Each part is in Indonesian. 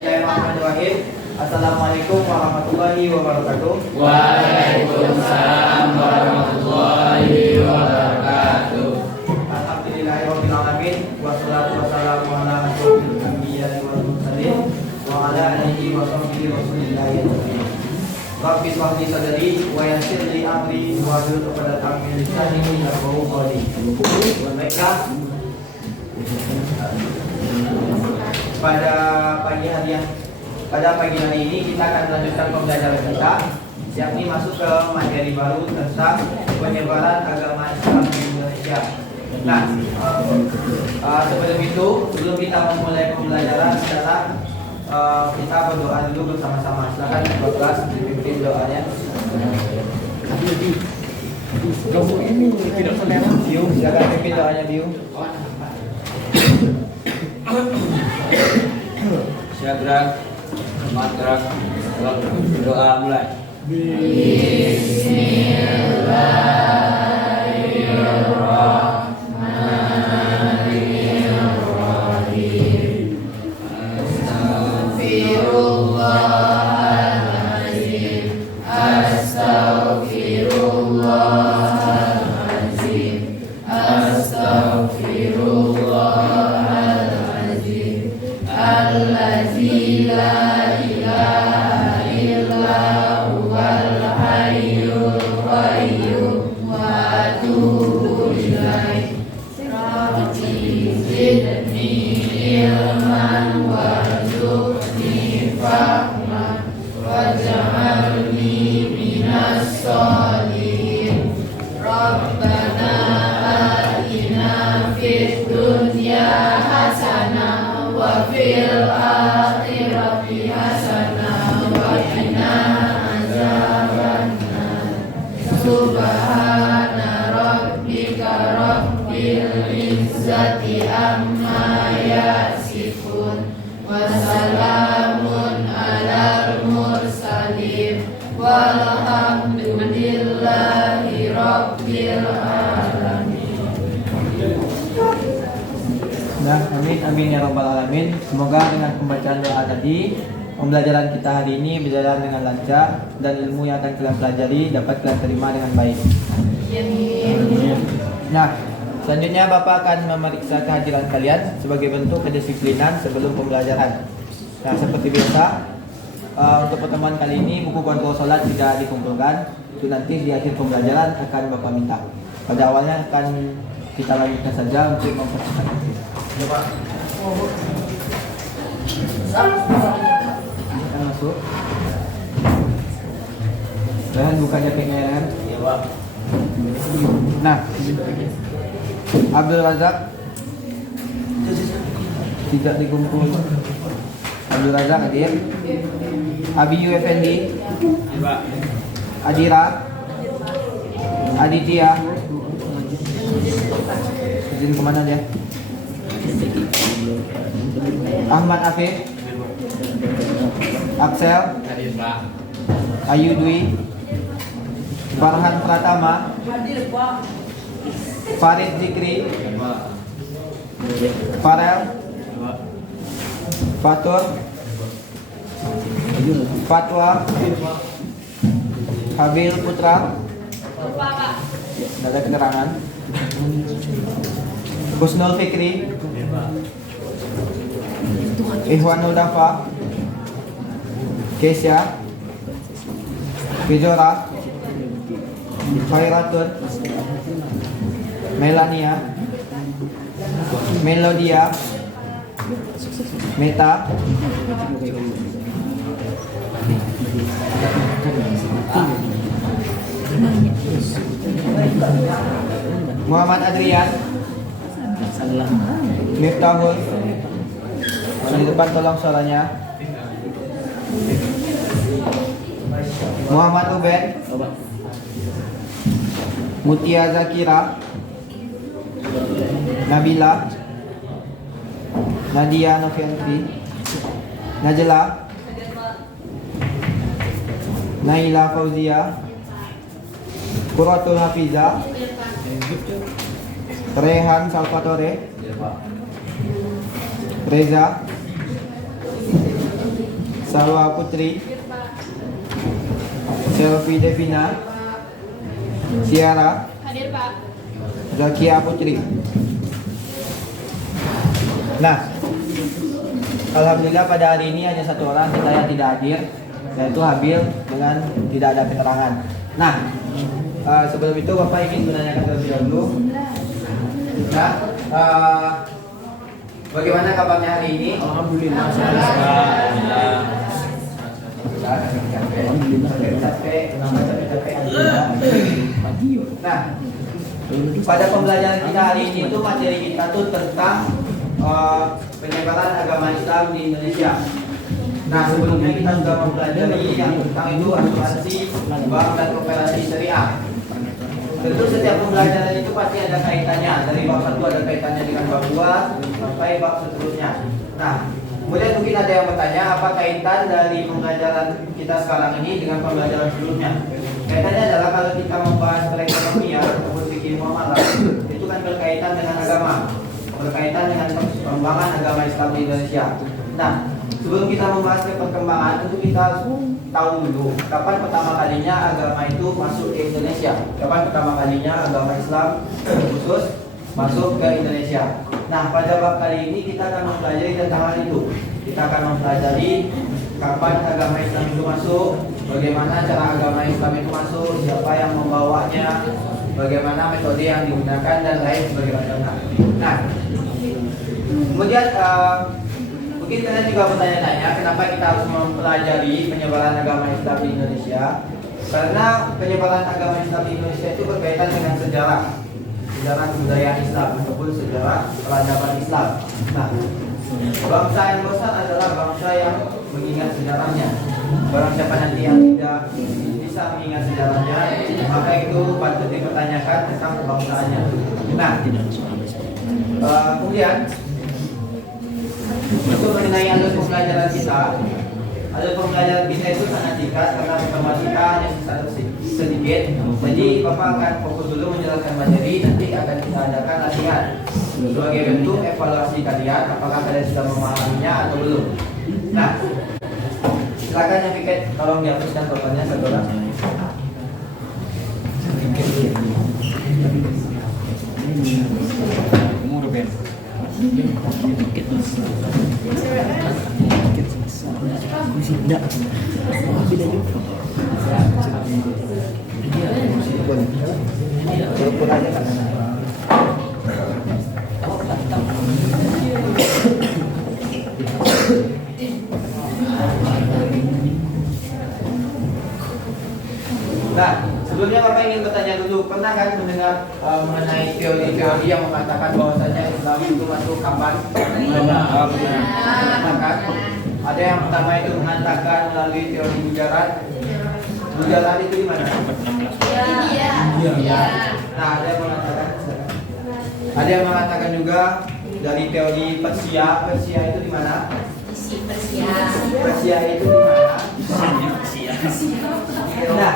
Bismillahirrahmanirrahim. Assalamualaikum warahmatullahi wabarakatuh. Waalaikumsalam warahmatullahi wabarakatuh. Alhamdulillahirabbil alamin wassalatu wassalamu ala asyrofil anbiya'i wal mursalin wa ala alihi wa sahbihi rasulillahi ajmain. Rabbi shrah li sadri wa yassir li amri wa hlul 'uqdatam min lisani yafqahu qawli. Baiklah. Pada pagi hari ini kita akan melanjutkan pembelajaran kita, yakni masuk ke materi baru tentang penyebaran agama Islam di Indonesia. Nah, sebelum kita memulai pembelajaran secara kita berdoa dulu bersama-sama. Silakan kelas dipimpin doanya. Kamu ini tidak selera. Biu, silakan pimpin doanya Biu. Syadrak, matrak, doa mulai. Bismillahirrahmanirrahim. Astaghfirullahaladzim. Astaghfirullahaladzim. Astaghfirullahaladzim. Allazi la ilaha illa huwal hayyul qayyum wa atubu ilaih. Rabbi zidni ilman warzuqni fahman waj'alni minas sholihin. Rabbana atina fid dunya hasanah wa fil akhirati hasanah wa qina azabannar. Subhana rabbika rabbil izzati amma yasifun wa salamun alal mursalin walhamdulillahi rabbil alamin. Nah, amin ya rabbal alamin. Semoga dengan pembacaan doa tadi, pembelajaran kita hari ini berjalan dengan lancar dan ilmu yang akan kalian pelajari dapat kalian terima dengan baik. Nah, selanjutnya Bapak akan memeriksa kehadiran kalian sebagai bentuk kedisiplinan sebelum pembelajaran. Nah, seperti biasa, untuk pertemuan kali ini buku kontrol sholat tidak dikumpulkan. Itu nanti di akhir pembelajaran akan Bapak minta. Pada awalnya akan kita lanjutkan saja untuk mempercepat. Kita masuk. Rehan buka jaketnya ya Rehan. Ya Pak. Nah, Abdul Razak tidak dikumpul. Abdul Razak hadir. Abi Effendi, Ya Pak. Adira, Aditya. Izin kemana dia? Ahmad Afif, Axel, Hadir Pak. Ayu Dwi, Farhan Pratama, Farid Zikri, Ya Pak. Farel, Ya Pak. Fatur, Fatwa, Habil Putra. Tidak ada keterangan. Husnul Fikri, Ya Pak. Ihwanul Dafa, Kesya, Fizora, Khairatun, Melania, Melodia, Meta, Muhammad Adrian, Miftahul. Di depan tolong suaranya. Muhammad Ubed, Mutia Zakira, Nabila, Nadia Novianti, Najla, Naila Fauzia, Quratul Hafiza, Rehan Salvatore, Ya Pak. Reza, Salwa Putri, Selvi Devina, Ciara, Hadir Pak. Zakia Putri. Nah, alhamdulillah pada hari ini hanya satu orang kita yang tidak hadir, yaitu Habil dengan tidak ada keterangan. Nah, sebelum itu Bapak ingin menanyakan terlebih dahulu. Nah, bagaimana kabarnya hari ini? Alhamdulillah. Nah, pada pembelajaran kita hari ini itu materi kita tuh tentang penyebaran agama Islam di Indonesia. Nah, sebelumnya kita sudah mempelajari yang tentang itu asuransi, bank dan koperasi syariah. Tentu setiap pembelajaran itu pasti ada kaitannya. Dari bab 1 ada kaitannya dengan bab 2 sampai bab seterusnya. Nah, kemudian mungkin ada yang bertanya apa kaitan dari pembelajaran kita sekarang ini dengan pembelajaran sebelumnya. Kaitannya adalah kalau kita membahas perekonomian ataupun fikih muamalah, itu kan berkaitan dengan agama, berkaitan dengan perkembangan agama Islam di Indonesia. Nah, sebelum kita membahas perkembangan, tentu kita harus tahu dulu kapan pertama kalinya agama itu masuk ke Indonesia, kapan pertama kalinya agama Islam khusus masuk ke Indonesia. Nah, pada bab kali ini kita akan mempelajari tentang hal itu. Kita akan mempelajari kapan agama Islam itu masuk, bagaimana cara agama Islam itu masuk, siapa yang membawanya, bagaimana metode yang digunakan dan lain sebagainya. Nah, kemudian mungkin kalian juga bertanya-tanya kenapa kita harus mempelajari penyebaran agama Islam di Indonesia? Karena penyebaran agama Islam di Indonesia itu berkaitan dengan sejarah kebudayaan Islam ataupun sejarah peradaban Islam. Nah, bangsa yang besar adalah bangsa yang mengingat sejarahnya. Barang siapa nanti yang tidak bisa mengingat sejarahnya, maka itu patut dipertanyakan tentang kebangsaannya. Nah, kemudian untuk mengenai alur pembelajaran kita, itu sangat singkat karena pertemuan kita hanya sedikit. Jadi Bapak akan fokus dulu menjelaskan materi, nanti akan kita adakan latihan sebagai bentuk evaluasi kalian, apakah kalian sudah memahaminya atau belum. Nah, silakan yang piket tolong dihapuskan papannya satu orang. Nah, sebelumnya Bapak ingin bertanya dulu, pernah kan mendengar mengenai teori-teori yang mengatakan bahwasanya Islam itu masuk kapan? Pernah kan? Ada yang pertama itu mengatakan melalui teori bujaran. Bujaran itu di mana? Iya. Nah, ada yang mengatakan juga dari teori Persia. Persia itu di mana? Persia itu di mana? Nah,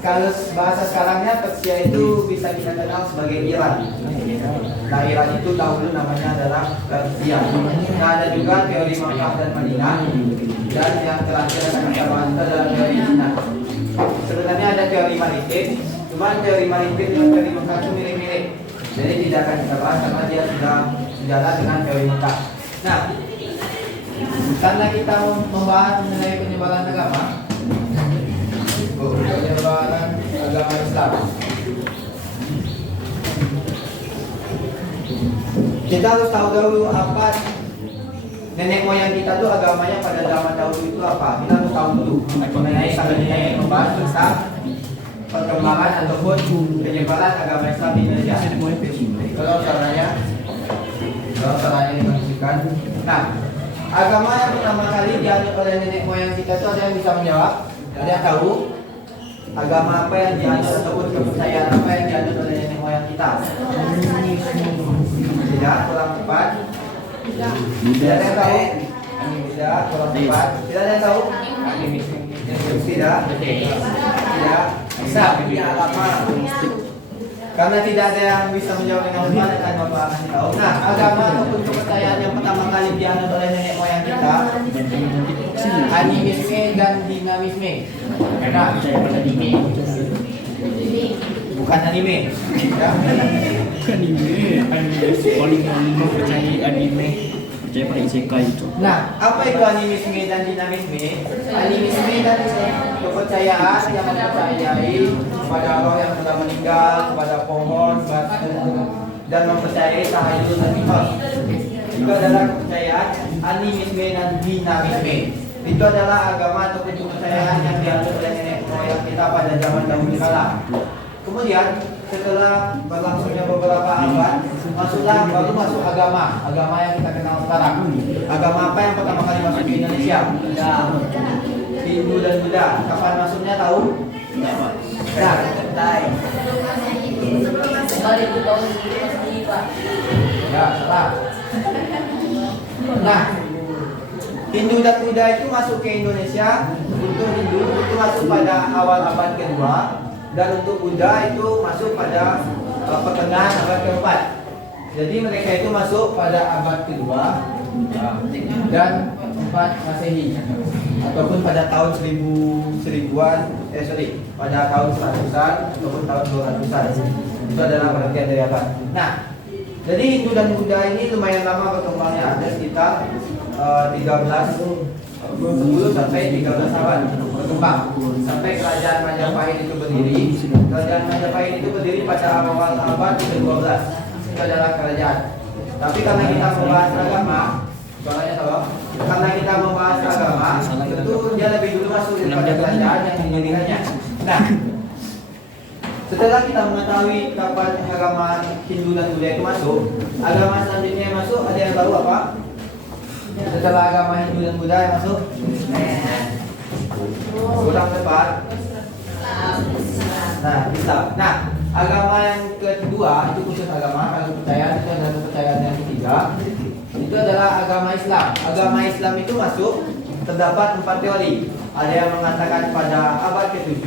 kalau bahasa sekarangnya Persia itu bisa kita kenal sebagai Iran. Nah, Iran itu dahulu namanya adalah Persia. Nah, ada juga teori Makkah dan Madinah. Dan yang terakhir akan kita bahas adalah teori Cina. Sebenarnya ada teori maritim, cuma teori maritim dan teori Makkah itu mirip-mirip. Jadi tidak akan kita bahas karena dia sudah sejalan dengan teori Makkah. Nah, karena kita membahas mengenai penyebaran agama Islam, kita harus tahu dahulu apa nenek moyang kita tuh agamanya pada zaman dahulu itu apa. Kita harus tahu dulu mengenai kalau kita ingin membahas tentang perkembangan ataupun penyebaran agama Islam di Indonesia. Kalau caranya dimaksudkan. Nah, agama yang pertama kali dianut oleh nenek moyang kita itu ada yang bisa menjawab? Ada yang tahu? Agama apa yang dianut ataupun kepercayaan apa yang dianut oleh nenek moyang kita? Tidak, kurang tepat. Tidak ada yang tahu? Tidak, kurang tepat. Tidak ada yang tahu? Tidak. Bisa, agama. Karena tidak ada yang bisa menjawab dengan benar, akan Bapak kasih tahu. Nah, agama ataupun kepercayaan yang pertama kali dianut oleh nenek moyang kita animisme dan dinamisme. Nah, Percaya pada anime. bukan anime. Ya. Bukan anime. Paling mempercayai anime. Percaya pada isekai itu. Nah, apa itu animisme dan dinamisme? Animisme dan kepercayaan yang mempercayai pada roh yang sudah meninggal, pada pohon, batu, dan mempercayai tahayul dan mitos. Itu adalah kepercayaan animisme dan dinamisme. Itu adalah agama atau kepercayaan yang dianut oleh nenek moyang kita pada zaman dahulu kala. Kemudian setelah berlangsungnya beberapa abad, baru masuk agama yang kita kenal sekarang. Agama apa yang pertama kali masuk ke Indonesia? Hindu dan Buddha. Kapan masuknya tahu? Nah, ya, salah. Nah, Hindu dan Buddha itu masuk ke Indonesia. Untuk Hindu itu masuk pada awal abad kedua, dan untuk Buddha itu masuk pada pertengahan abad keempat. Jadi mereka itu masuk pada abad kedua dan 4 Masehi, ataupun pada tahun pada tahun 100-an ataupun tahun 200-an. Itu adalah pengertian dari abad. Nah, jadi Hindu dan Buddha ini lumayan lama berkembangnya, ada sekitar 10 sampai 13 abad berkembang sampai kerajaan Majapahit itu berdiri. Kerajaan Majapahit itu berdiri pada awal abad ke-12. Itu adalah kerajaan. Tapi karena kita membahas agama, soalnya tahu, karena kita membahas agama, tentu dia lebih dulu masuk daripada kerajaan yang mendirikannya. Nah, setelah kita mengetahui kapan agama Hindu dan Buddha itu masuk, agama selanjutnya yang masuk, ada yang tahu apa? Setelah agama Hindu dan Buddha yang masuk, kurang tepat. Nah, Islam. Nah, agama yang kedua itu khusus agama. Kalau kepercayaan itu adalah kepercayaan yang ketiga. Itu adalah agama Islam. Agama Islam itu masuk, terdapat 4 teori. Ada yang mengatakan pada abad ke-7,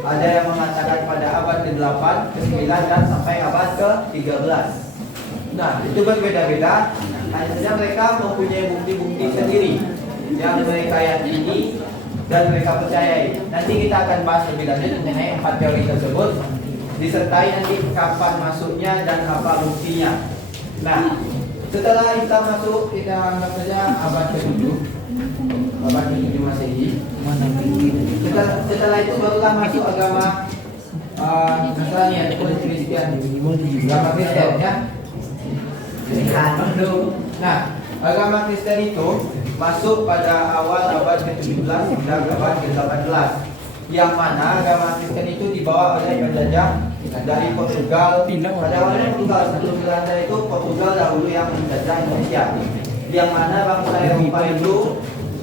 ada yang mengatakan pada abad ke-8, ke-9, dan sampai abad ke-13. Nah, itu berbeda-beda. Hanya saja mereka mempunyai bukti-bukti sendiri yang mereka yakini dan mereka percayai. Nanti kita akan bahas lebih lanjut mengenai 4 teori tersebut, disertai nanti kapan masuknya dan apa buktinya. Nah, setelah kita masuk, kita anggap saja abad ke-7, abad ke-7 Masehi. Setelah itu barulah masuk agama Nasrani ataupun Kristen, agama Kristen ya. Nah, agama Kristen itu masuk pada awal abad ke-17 dan abad ke-18, yang mana agama Kristen itu dibawa oleh penjajah dari Portugal. Pada awalnya Portugal, sebelum Belanda itu Portugal dahulu yang menjajah Indonesia, yang mana bangsa Eropa itu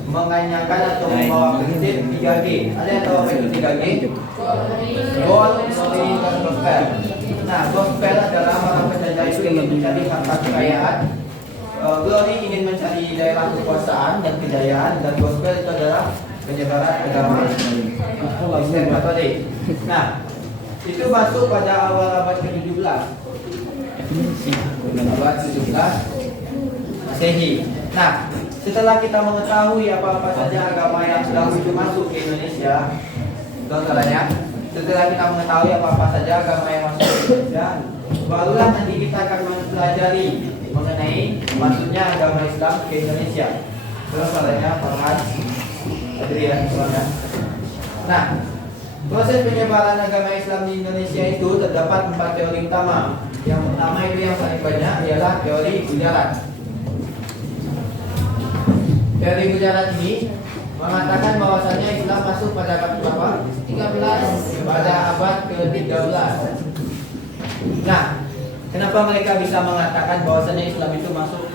menganyakan atau membawa prinsip 3G. Ada yang tahu apa itu 3G? Gold, glory, dan gospel. Nah, gospel adalah para penjajah itu ingin mencari harta kekayaan. Glory ingin mencari daerah kekuasaan dan kejayaan, dan gospel itu adalah penyebaran agama Kristen Katolik. Nah, itu masuk pada awal abad ke-17. Abad ke-17 Masehi. Nah, setelah kita mengetahui apa-apa saja agama yang sedang masuk ke Indonesia, setelah kita mengetahui apa-apa saja agama yang masuk ke Indonesia, barulah nanti kita akan mempelajari mengenai masuknya agama Islam ke Indonesia. Terus salahnya Farhan, Adrian, soalnya. Nah, proses penyebaran agama Islam di Indonesia itu terdapat 4 teori utama. Yang pertama itu yang paling banyak ialah teori Gujarat. Teori Gujarat ini mengatakan bahwasannya Islam masuk pada abad berapa? 13. Pada abad ke-13. Nah, kenapa mereka bisa mengatakan bahwasannya Islam itu masuk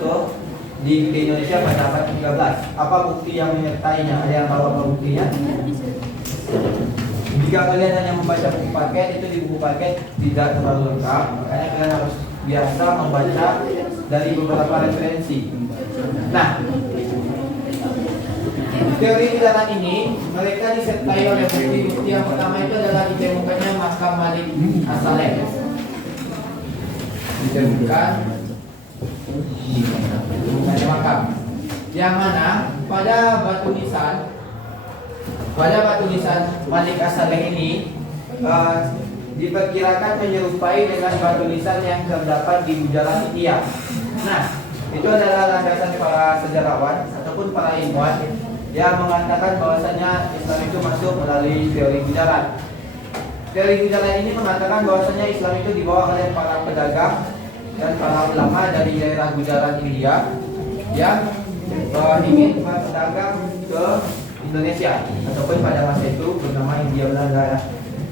di Indonesia pada abad ke-13? Apa bukti yang menyertainya? Ada yang tahu apa buktinya? Jika kalian hanya membaca buku paket, itu di buku paket tidak terlalu lengkap. Makanya kalian harus biasa membaca dari beberapa referensi. Nah, teori Gujarat ini mereka disertai oleh bukti-bukti. Yang pertama itu adalah ditemukannya makam Malik As-Saleh. Ditemukannya makam. yang mana pada batu nisan Malik As-Saleh ini diperkirakan menyerupai dengan batu nisan yang terdapat di Gujarat, India. Nah, itu adalah landasan para sejarawan ataupun para ilmuwan yang mengatakan bahwasanya Islam itu masuk melalui teori Gujarat. Teori Gujarat ini mengatakan bahwasanya Islam itu dibawa oleh para pedagang dan para ulama dari daerah Gujarat, India yang ingin berdagang ke Indonesia ataupun pada masa itu bernama Hindia Belanda.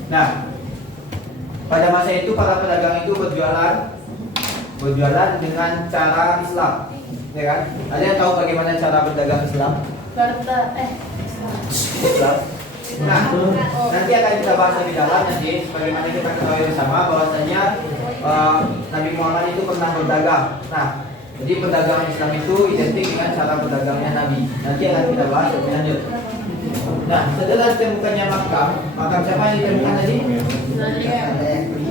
Nah, pada masa itu para pedagang itu berjualan dengan cara Islam, ya kan? Ada yang tahu bagaimana cara berdagang Islam? Islam. Nah, nanti akan kita bahas lebih dalam nanti. Bagaimana kita ketahui bersama bahwasanya Nabi Muhammad itu pernah berdagang. Nah, jadi perdagangan Islam itu identik dengan cara berdagangnya Nabi. Nanti akan kita bahas lebih lanjut. Nah, setelah ditemukannya makam siapa yang ditemukan tadi?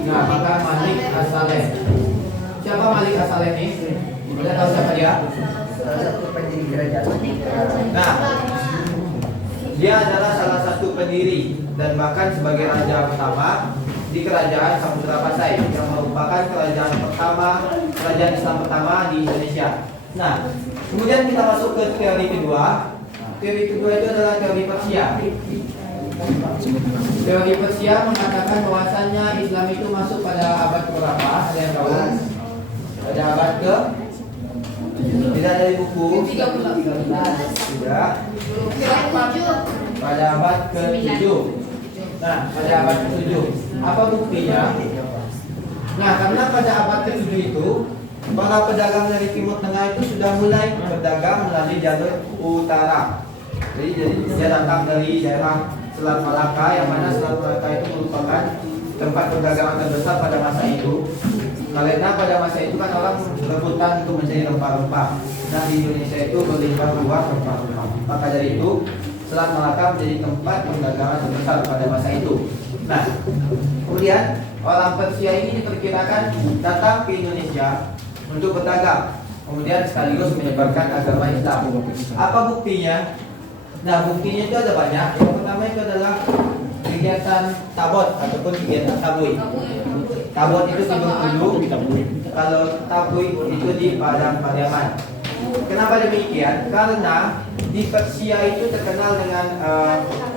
Nah, makam Malik As-Saleh. Siapa Malik As-Saleh ini? Boleh tahu siapa dia? Nah, dia adalah salah satu pendiri dan bahkan sebagai raja pertama di kerajaan Samudra Pasai yang merupakan kerajaan Islam pertama di Indonesia. Nah, kemudian kita masuk ke teori kedua. Teori kedua itu adalah teori Persia. Teori Persia mengatakan bahwasannya Islam itu masuk pada abad berapa? Ada yang tahu? Pada abad ke? Tidak dari buku. Tidak. Pada abad ke-7. Nah, pada abad ke-7. Apa buktinya? Nah, karena pada abad ke-7 itu para pedagang dari Timur Tengah itu sudah mulai berdagang melalui jalur utara. Jadi dia datang dari daerah Selat Malaka, yang mana Selat Malaka itu merupakan tempat perdagangan terbesar pada masa itu. Karena pada masa itu kan orang berebutan untuk mencari rempah-rempah. Nah, di Indonesia itu berlimpah ruah rempah-rempah. Maka dari itu Selat Malaka menjadi tempat perdagangan terbesar pada masa itu. Nah, kemudian orang Persia ini diperkirakan datang ke Indonesia untuk berdagang, kemudian sekaligus menyebarkan agama Islam. Apa buktinya? Nah, buktinya itu ada banyak. Yang pertama itu adalah kegiatan tabot ataupun kegiatan tabui. Tabot itu timbul dulu, kalau tabui itu di Padang Pariaman. Kenapa demikian? Karena di Persia itu terkenal dengan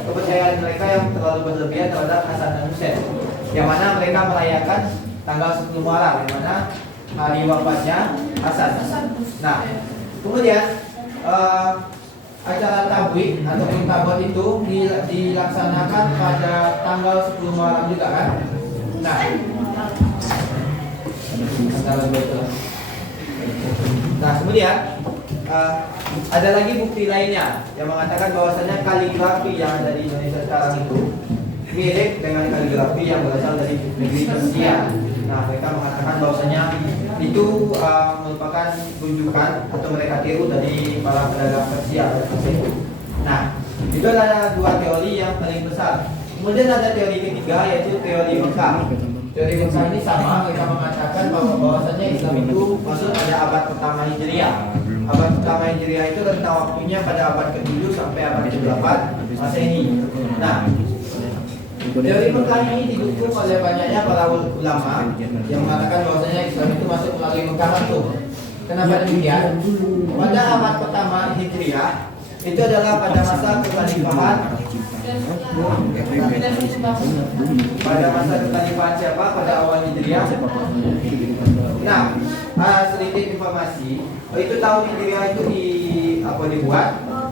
kepercayaan mereka yang terlalu berlebihan terhadap Hasan dan Husain, yang mana mereka merayakan tanggal 10 Muharram, yang mana hari wafatnya Hasan. Nah, kemudian acara tabui atau tabot itu dilaksanakan pada tanggal 10 Muharram juga kan? Nah, kemudian ada lagi bukti lainnya yang mengatakan bahwasanya kaligrafi yang ada di Indonesia sekarang itu mirip dengan kaligrafi yang berasal dari negeri Persia. Nah, mereka mengatakan bahwasanya itu merupakan rujukan atau mereka tiru dari para pedagang Persia. Nah, itu adalah dua teori yang paling besar. Kemudian ada teori ketiga, yaitu teori Mekah. Teori Mekah ini sama, mereka mengatakan bahwasanya Islam itu masuk pada abad pertama Hijriah. Abad pertama Hijriah itu rentang waktunya pada abad ke-7 sampai abad ke-8 Masehi. Nah, teori Mekah ini didukung oleh banyaknya para ulama yang mengatakan bahwasanya Islam itu masuk melalui Mekah langsung. Kenapa demikian? Pada abad pertama Hijriah itu adalah pada masa kekhalifahan. Pada masa kekhalifahan siapa? Pada awal Hijriah. Nah, sedikit informasi. Itu tahun Hijriah itu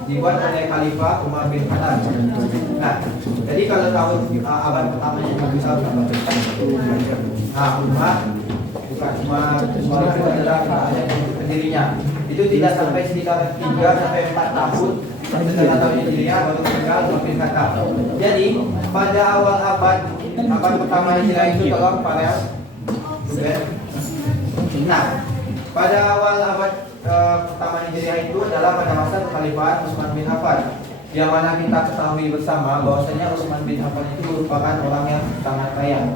dibuat oleh Khalifah Umar bin Khattab. Nah, jadi kalau tahun abad pertamanya itu bisa berapa? Nah, Umar itu adalah pendirinya. Itu tidak sampai sekitar 3 sampai 4 tahun setelah tahun Hijriah baru meninggal Umar bin Khattab. Jadi pada awal abad pertama Hijriah itu tolong Farel. Nah, pada awal abad pertama Hijriah itu adalah pada masa kekhalifahan Utsman bin Affan, yang mana kita ketahui bersama bahwasanya Utsman bin Affan itu merupakan orang yang sangat kaya.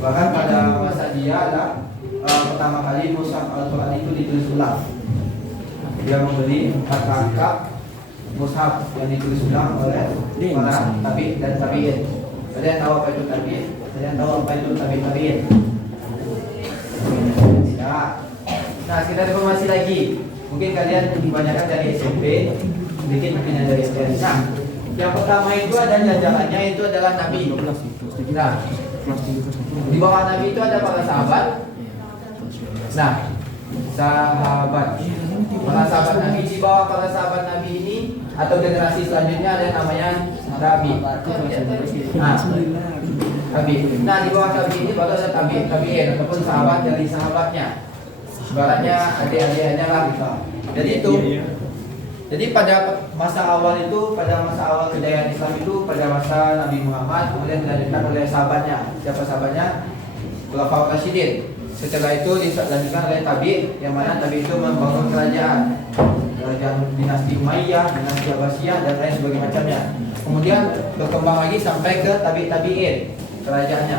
Bahkan pada masa dia adalah pertama kali mushaf Al-Quran itu ditulis ulang. dia membeli 4 rangkap mushaf yang ditulis ulang oleh para tabi dan tabiin. Kalian tahu apa itu tabiin? Kalian tahu apa itu tabiin? Tidak. Nah, kita informasi lagi. Mungkin kalian kebanyakan dari SMP, sedikit mungkin yang dari SMP. Nah, yang pertama itu ada jajarannya itu adalah Nabi. Nah, di bawah Nabi itu ada para sahabat. Nah, para sahabat Nabi, di bawah para sahabat Nabi ini atau generasi selanjutnya ada yang namanya Tabi. Nah, di bawah Tabi ini baru ada tabiin ataupun sahabat dari sahabatnya. Ibaratnya adik-adiknya lah gitu. Jadi pada masa awal kejayaan Islam itu pada masa Nabi Muhammad, kemudian dilanjutkan oleh sahabatnya. Siapa sahabatnya? Khulafaur Rasyidin. Setelah itu dilanjutkan oleh Tabi, yang mana Tabi itu membangun kerajaan dinasti Umayyah, dinasti Abbasiyah dan lain sebagainya macamnya. Kemudian berkembang lagi sampai ke tabiin kerajaannya,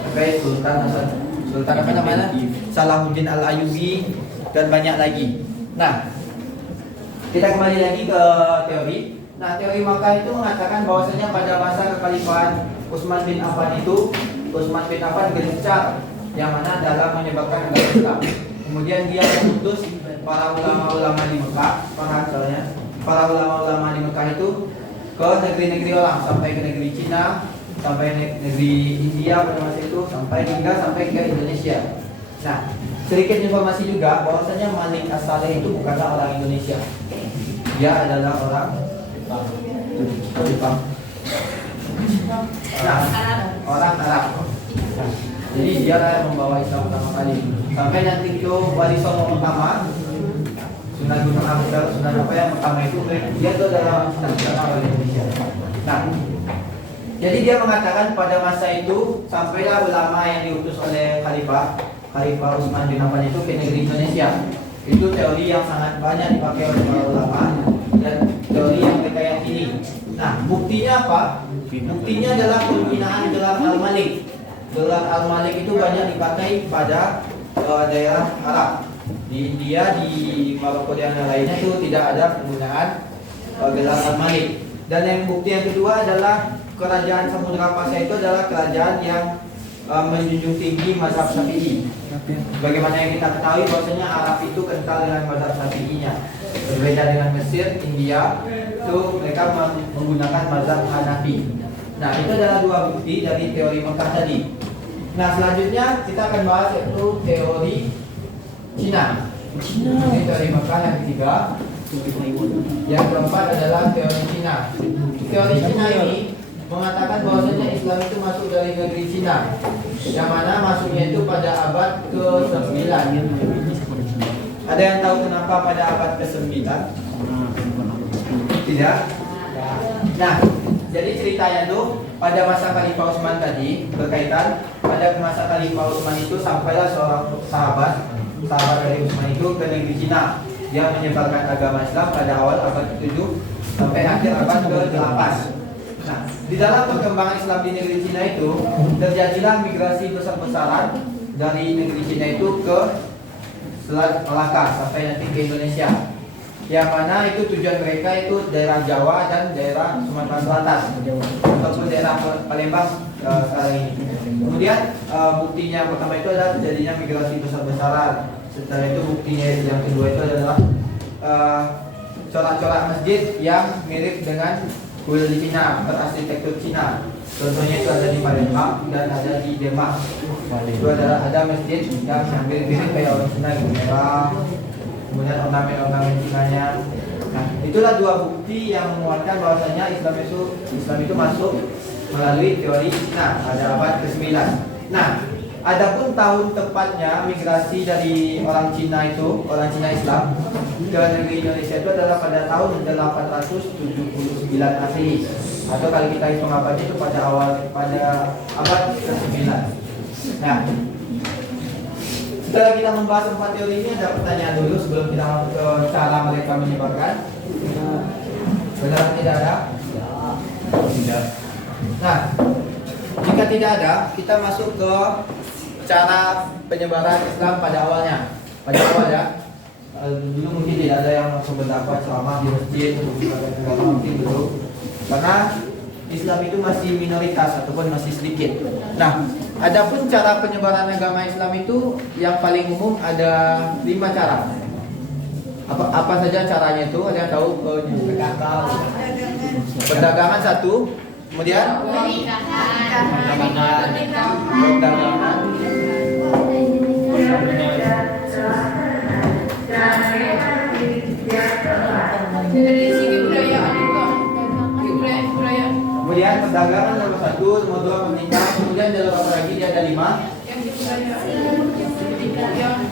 sampai Sultan apa namanya? Salahuddin Al-Ayyubi dan banyak lagi. Nah, kita kembali lagi ke teori. Nah, teori Makkah itu mengatakan bahwasanya pada masa kekhalifahan Utsman bin Affan itu, Utsman bin Affan gencar yang mana dalam menyebarkan agama Islam. Kemudian dia mengutus para ulama-ulama di Mekah, para ulama-ulama di Mekah itu ke negeri-negeri orang, sampai ke negeri Cina, sampai negeri India pada masa itu, sampai ke Indonesia. Nah, sedikit informasi juga bahwasanya Malik As-Saleh itu bukanlah orang Indonesia. Dia adalah orang Jepang. Nah, orang Arab. Nah, jadi dia yang membawa Islam pertama kali. Sampai nanti itu Wali Songo pertama, Sunan Gunung Ampel, Sunan apa yang pertama itu dia itu adalah orang Indonesia. Nah, jadi dia mengatakan pada masa itu sampailah ulama yang diutus oleh Khalifah Utsman bin Affan itu ke negeri Indonesia. Itu teori yang sangat banyak dipakai oleh para ulama dan teori yang mereka yakini. Nah, buktinya apa? Buktinya adalah penggunaan gelar Al-Malik. Gelar Al-Malik itu banyak dipakai pada daerah Arab. Di India, di Maroko dan lainnya itu tidak ada penggunaan gelar Al-Malik. Dan yang bukti yang kedua adalah kerajaan Samudra Pasya itu adalah kerajaan yang menjunjung tinggi mazhab Syafi'i. Bagaimana yang kita ketahui bahwasanya Arab itu kental dengan mazhab Syafi'inya. Berbeda dengan Mesir, India, itu mereka menggunakan mazhab Hanafi. Nah, itu adalah dua bukti dari teori Mekah tadi. Nah, selanjutnya kita akan bahas yaitu teori Cina. Ini teori Mekah yang ketiga. Yang keempat adalah teori Cina. Teori Cina ini mengatakan bahwasanya Islam itu masuk dari negeri Cina, yang mana masuknya itu pada abad ke-9. Ada yang tahu kenapa pada abad ke-9? Tidak? Nah, jadi ceritanya tuh pada masa Khalifah Utsman tadi berkaitan pada masa Khalifah Utsman itu sampailah seorang sahabat dari Utsman itu ke negeri Cina. Dia menyebarkan agama Islam pada awal abad ke-7 sampai akhir abad ke-8. Nah, di dalam perkembangan Islam di negeri Cina itu terjadilah migrasi besar-besaran dari negeri Cina itu ke Selat Malaka sampai nanti ke Indonesia. Yang mana itu tujuan mereka itu daerah Jawa dan daerah Sumatera Selatan ataupun daerah Palembang sekarang ini. Kemudian buktinya pertama itu adalah terjadinya migrasi besar-besaran. Setelah itu buktinya yang kedua itu adalah corak-corak masjid yang mirip dengan kuil di Cina, berarsitektur Cina. Contohnya itu ada di Palembang dan ada di Demak. Itu adalah ada masjid yang mirip-mirip kayak orang Cina gitu, merah. Kemudian ornamen-ornamen Cinanya. Nah, itulah dua bukti yang menguatkan bahwasanya Islam itu masuk melalui teori Cina pada abad ke-9. Nah, adapun tahun tepatnya migrasi dari orang Cina Islam ke negeri Indonesia itu adalah pada tahun 879 Masehi. Atau kalau kita hitung abadnya itu pada abad ke-9. Nah, setelah kita membahas 4 teori ini, ada pertanyaan dulu sebelum kita masuk ke cara mereka menyebarkan. Benar tidak ada? Tidak. Nah, jika tidak ada, kita masuk ke cara penyebaran Islam pada awalnya. Pada awal ya, dulu mungkin tidak ada yang langsung berdakwah ceramah di masjid untuk ibadah agama mungkin belum, karena Islam itu masih minoritas ataupun masih sedikit. Nah, adapun cara penyebaran agama Islam itu yang paling umum ada 5 cara. Apa saja caranya itu? Ada yang tahu? Perdagangan satu, kemudian perdagangan, Dari segi budayaan juga, budaya kemudian perdagangan nomor 1, nomor 2 menikah, kemudian ada apa lagi? Dia ada 5. yang di budayaan,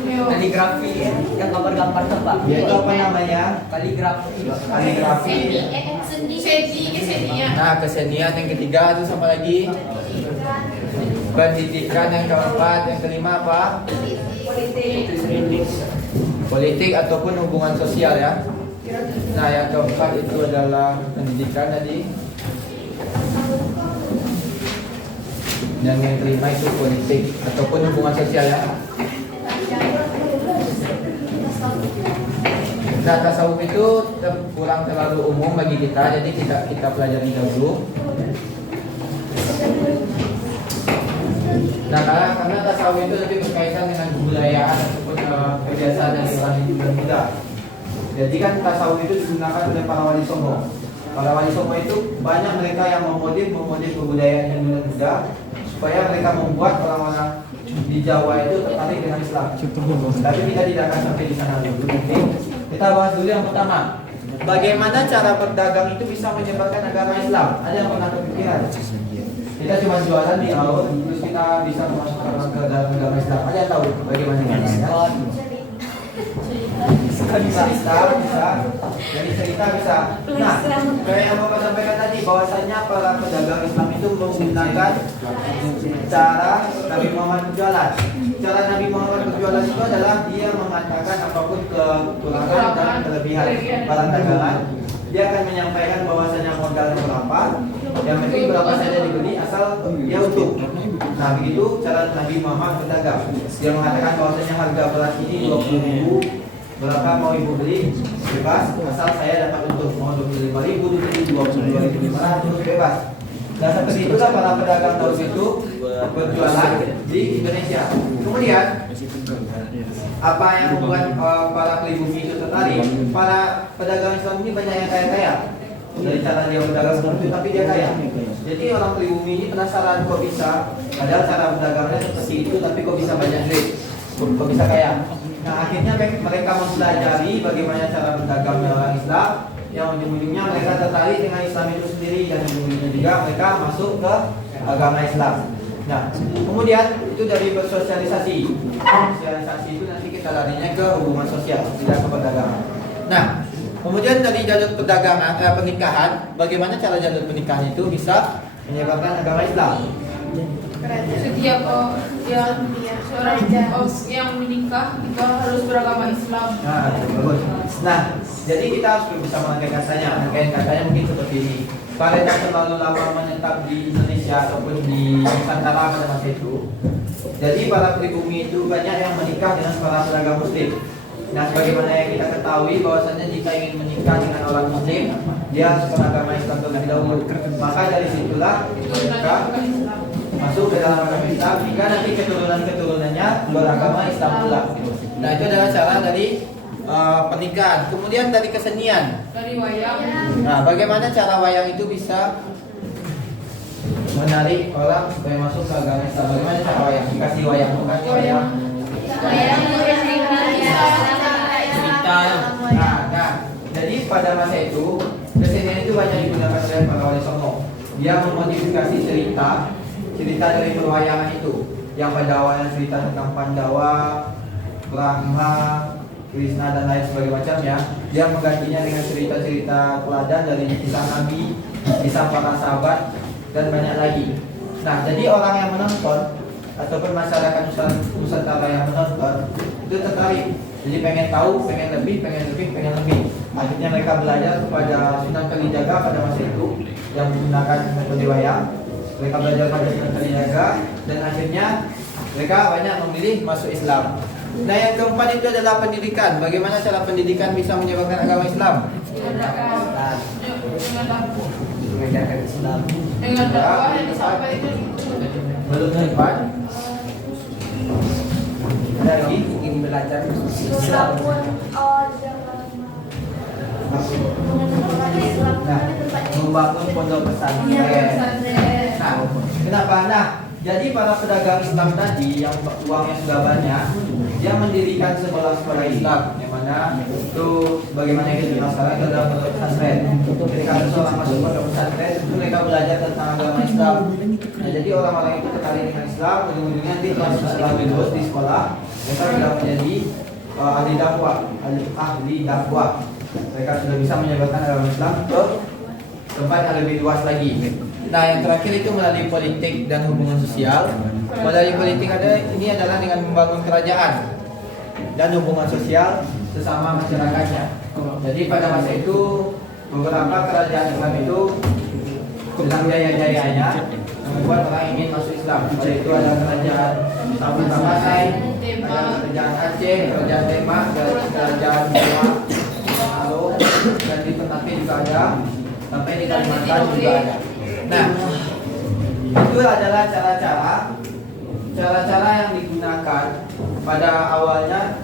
yang Kaligrafi yang gambar-gambar tuh Pak. Yaitu apa namanya? Kaligrafi. Kaligrafi. kesenian. Nah, kesenian yang ketiga itu sama lagi. Pendidikan yang keempat, yang kelima apa? Politik ataupun hubungan sosial ya. Nah, yang keempat itu adalah pendidikan tadi. Dan yang kelima itu politik ataupun hubungan sosial ya. Nah, tasawuf itu kurang terlalu umum bagi kita, jadi kita pelajari dahulu. Nah, karena tasawuf itu lebih berkaitan dengan kebudayaan ataupun kebiasaan dari orang itu berbeda. Jadi kan tasawuf itu digunakan oleh para wali songo. Para wali songo itu banyak mereka yang memodif kebudayaan yang muda supaya mereka membuat orang-orang di Jawa itu tertarik dengan Islam. Tapi kita tidak akan sampai di sana dulu. Oke. Kita bahas dulu yang pertama. Bagaimana cara berdagang itu bisa menyebarkan agama Islam? Ada yang pernah kepikiran? Kita cuma jualan di awal, terus kita bisa masuk ke dalam agama Islam. Ada yang tahu bagaimana caranya? Bisa, dari cerita bisa. Nah, kayak yang Bapak sampaikan tadi, bahwasanya para pedagang Islam itu menggunakan cara Nabi Muhammad berjualan. Cara Nabi Muhammad berjualan itu adalah dia mengatakan apapun kekurangan dan kelebihan barang dagangan. Dia akan menyampaikan bahwasanya modalnya berapa, yang penting berapa saja dibeli asal dia untung. Nah, begitu cara Nabi Muhammad berdagang. Dia mengatakan bahwasanya harga beras ini 20.000. Berapa mau ibu beli? Bebas, asal saya dapat untung. Mau 25.000, 22.500, bebas. Dan seperti itulah para pedagang tahu itu berjualan di Indonesia. Kemudian apa yang membuat para pribumi itu tertarik? Para pedagang Islam ini banyak yang kaya-kaya. Dari cara dia berdagang seperti itu, tapi dia kaya. Jadi orang pribumi ini penasaran kok bisa, padahal cara berdagangnya seperti itu, tapi kok bisa banyak duit, kok bisa kaya. Nah, akhirnya mereka mempelajari bagaimana cara berdagangnya orang Islam, yang ujung-ujungnya mereka tertarik dengan Islam itu sendiri, dan ujung-ujungnya juga mereka masuk ke agama Islam. Nah, kemudian itu dari bersosialisasi. Sosialisasi itu nanti kita larinya ke hubungan sosial, tidak ke perdagangan. Nah, kemudian dari jalur perdagangan, pernikahan, bagaimana cara jalur pernikahan itu bisa menyebarkan agama Islam? Setiap seorang yang menikah kita harus beragama Islam. Nah, bagus. Nah, jadi kita harus bisa merangkai katanya. Rangkaian katanya mungkin seperti ini. Para yang terlalu lama menetap di Indonesia ataupun di Nusantara pada masa itu, jadi para pribumi itu banyak yang menikah dengan para pedagang Muslim. Nah, sebagaimana yang kita ketahui bahwasanya jika ingin menikah dengan orang Muslim, dia harus beragama Islam terlebih dahulu. Maka dari situlah mereka masuk ke dalam agama Islam, jika nanti keturunan-keturunannya beragama Islam pula. Nah, itu adalah cara dari pernikahan. Kemudian dari kesenian. Dari wayang. Nah, bagaimana cara wayang itu bisa menarik orang supaya masuk ke agama Islam? Bagaimana cara wayang? Dikasih wayang, bukan wayang. Nah, jadi pada masa itu kesenian itu banyak digunakan oleh para wali songo. Dia memodifikasi cerita dari perwayangan itu, yang pada awalnya cerita tentang Pandawa, Brahma, Krishna dan lain sebagainya macamnya. Dia menggantinya dengan cerita-cerita teladan dari kisah Nabi, kisah para sahabat, dan banyak lagi. Nah, jadi orang yang menonton ataupun masyarakat Nusantara yang menonton itu tertarik. Jadi pengen tahu, pengen lebih. Akhirnya mereka belajar kepada Sunan Kalijaga pada masa itu yang menggunakan metode wayang. Mereka belajar pada Sunan Kalijaga dan akhirnya mereka banyak memilih masuk Islam. Nah, yang keempat itu adalah pendidikan. Bagaimana cara pendidikan bisa menyebarkan agama Islam? Dengan dakwah. Dengan dakwah. Mengajarkan Islam. Dengan dakwah yang disampaikan. Belum tepat. Ada lagi? Ingin belajar Islam. Nah, membangun pondok pesantren. Nah, kenapa? Nah, jadi para pedagang Islam tadi yang uangnya sudah banyak, dia mendirikan sekolah-sekolah Islam, yang mana itu bagaimana itu masalah itu adalah pondok pesantren. Ketika seseorang masuk pondok pesantren, itu mereka belajar tentang agama Islam. Nah, jadi orang-orang itu tertarik dengan Islam, ujung-ujungnya nanti setelah lulus di sekolah, mereka sudah menjadi ahli dakwah. Mereka sudah bisa menyebarkan agama Islam ke tempat yang lebih luas lagi. Nah, yang terakhir itu melalui politik dan hubungan sosial. Melalui politik ini adalah dengan membangun kerajaan dan hubungan sosial sesama masyarakatnya. Jadi pada masa itu beberapa kerajaan Islam itu sedang jaya-jayanya membuat orang ingin masuk Islam. Pada itu ada kerajaan Sabah Tamasai, ada kerajaan Aceh, kerajaan Demak, kerajaan Jawa, Manado, dan di Ternate juga ada, sampai di Kalimantan juga ada. Nah, itu adalah cara-cara yang digunakan pada awalnya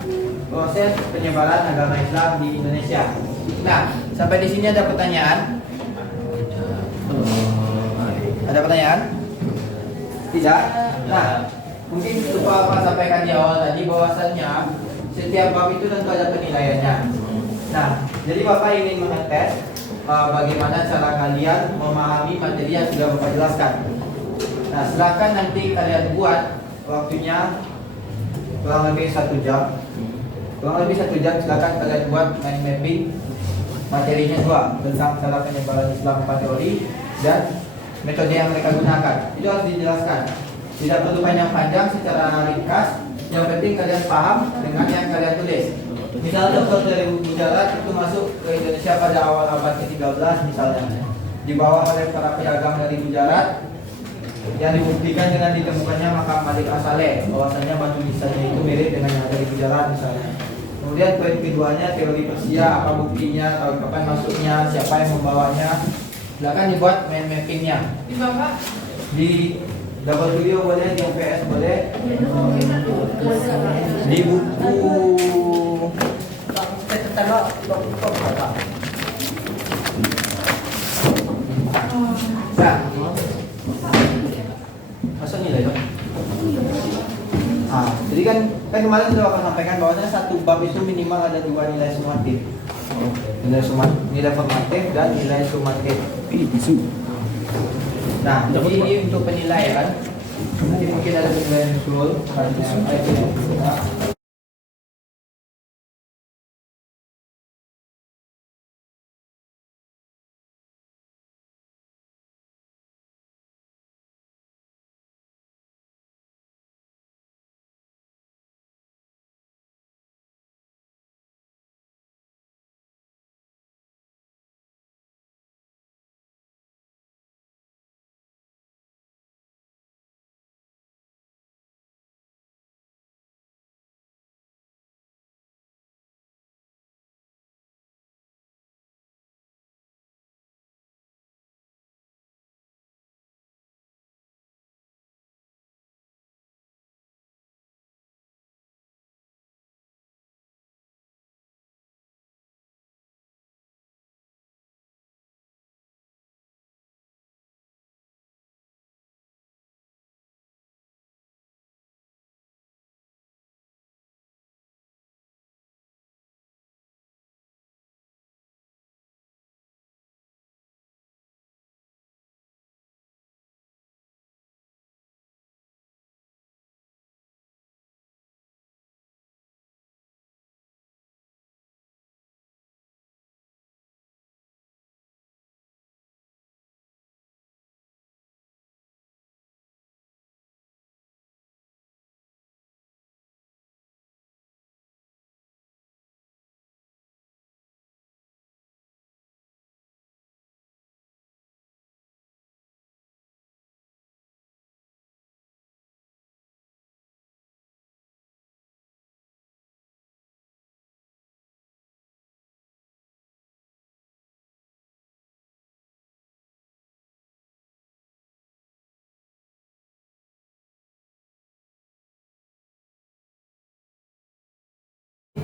proses penyebaran agama Islam di Indonesia. Nah, sampai di sini ada pertanyaan? Ada pertanyaan? Tidak? Nah, mungkin lupa apa sampaikan di awal tadi bahwasannya setiap bab itu tentu ada penilaiannya. Nah, jadi Bapak ingin mengetes bagaimana cara kalian memahami materi yang sudah Bapak jelaskan. Nah, silakan nanti kalian buat waktunya kurang lebih 1 jam. Kurang lebih 1 jam silakan kalian buat mind mapping materinya 2 tentang cara penyebaran Islam teori dan metode yang mereka gunakan. Itu harus dijelaskan. Tidak perlu panjang-panjang, secara ringkas. Yang penting kalian paham dengan yang kalian tulis. Misalnya Dr. dari Gujarat itu masuk ke Indonesia pada awal abad ke-13 misalnya, dibawa oleh para pedagang dari Gujarat, yang dibuktikan dengan ditemukannya makam Malik As-Saleh, bahwasanya batu nisannya itu mirip dengan yang ada di Gujarat misalnya. Kemudian poin keduanya teori Persia, apa buktinya, tahun kapan masuknya, siapa yang membawanya. Silakan dibuat mind mappingnya. Di Bapak. Di Double Studio boleh, di UPS boleh, di buku nah, masuk nilai dong. Jadi kan kemarin sudah aku sampaikan bahwasanya satu bab itu minimal ada 2 nilai sumatif. Nilai formatif dan nilai sumatif. Nah, jadi ini untuk penilaian. Nanti mungkin ada penilaian usul.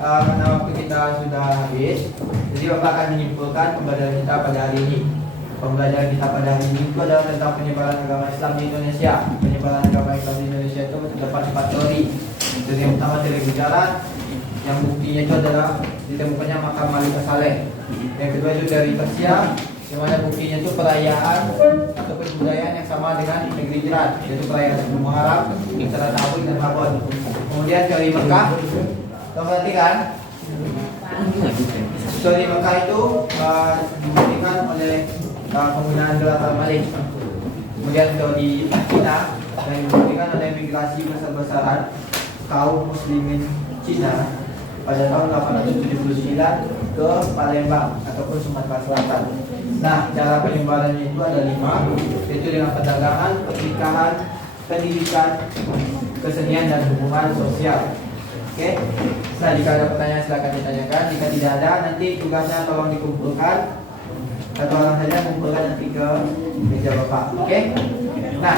Karena waktu kita sudah habis, jadi Bapak akan menyimpulkan pembelajaran kita pada hari ini. Pembelajaran kita pada hari ini itu adalah tentang penyebaran agama Islam di Indonesia. Penyebaran agama Islam di Indonesia itu terdapat 4 teori. Jadi yang pertama teori Gujarat, yang buktinya itu adalah ditemukannya makam Malik Saleh. Yang kedua itu teori Persia, yang mana buktinya itu perayaan ataupun kebudayaan yang sama dengan negeri Jiran, yaitu perayaan Sepuluh Muharram, Isra Tabun dan Mabon. Kemudian teori Mekah, kamu perhatikan, teori Mekah itu dibuktikan oleh penggunaan gelar Malik. Kemudian teori Cina yang dibuktikan oleh migrasi besar-besaran kaum muslimin Cina pada tahun 879 ke Palembang ataupun Sumatera Selatan. Nah, cara penyebarannya itu ada 5, yaitu dengan perdagangan, pernikahan, pendidikan, kesenian dan hubungan sosial. Oke. Nah, jika ada pertanyaan silakan ditanyakan. Jika tidak ada, nanti tugasnya tolong dikumpulkan. Satu orang saja kumpulkan nanti ke meja Bapak. Oke. Nah,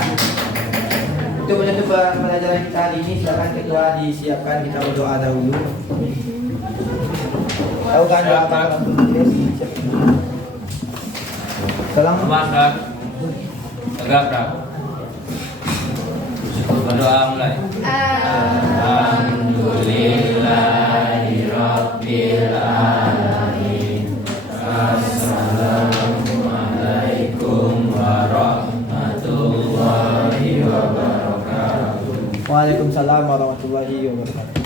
untuk menutup pelajaran kita hari ini, silakan ketua disiapkan, kita berdoa dahulu. Tahu kan doa apa? Salam. Masak. Tegak. Berdoa mulai. Alhamdulillahirabbil alamin. Assalamualaikum warahmatullahi wabarakatuh. Waalaikumsalam warahmatullahi wabarakatuh.